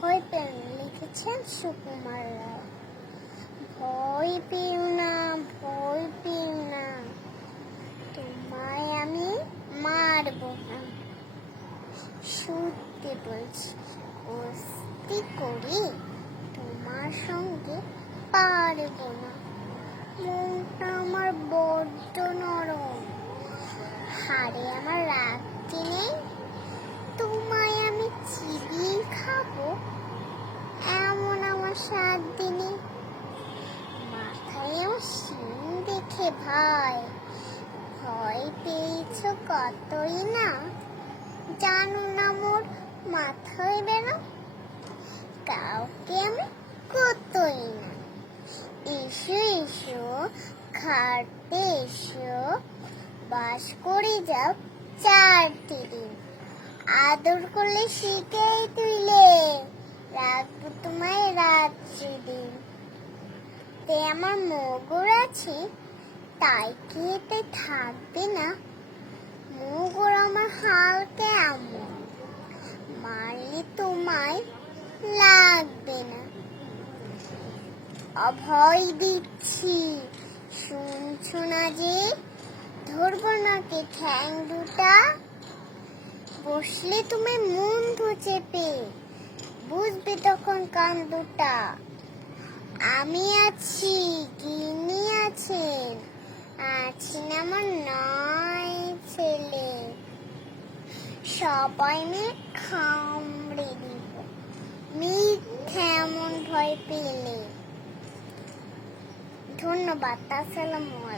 ভয় পেন লিখেছেন সুকুমার রায়। ভয় পেও না, ভয় পেও না, তোমায় আমি মারব না। সত্যি বলছি, কুস্তি করি তোমার সঙ্গে পারব না। মনটা আমার বড্ড নরম, হাড়ে আমার রাখতে নেই। তোমায় আমি চিবিয়ে খাবো এমন আমার 7 দিনে। মাথায় আমার শিং দেখে ভাই, ভয় পেয়েছ কতই না, জানো না মোর মাথায় বেড়া। কাউকে আমি কতই না। এসো এসো খাটতে এসো, বাস করে যাও 4টি দিন। আদর করলে শিখেই তুইলে, রাখবো তোমায় রাত্রি দিন। তে আমার মগর আছে, তাই কি এতে থাকবে না? মগর আমার হাল কেমন, মারলে তোমায় লাগবে না। অভয় দিচ্ছি শুনছো না যে, ধরবো নাকে ঠ্যাং দুটা। বসলে তুমি মুন্ডু চেপে, বুঝবে তখন কান দুটা। আমি আছি, গিন্নি আছেন, আছেন আমার 9 ছেলে। সবাই মিলে কামড়ে দিব মিথ্যে এমন ভয় পেলে। ধন্যবাদ। আসসালামু আলাইকুম।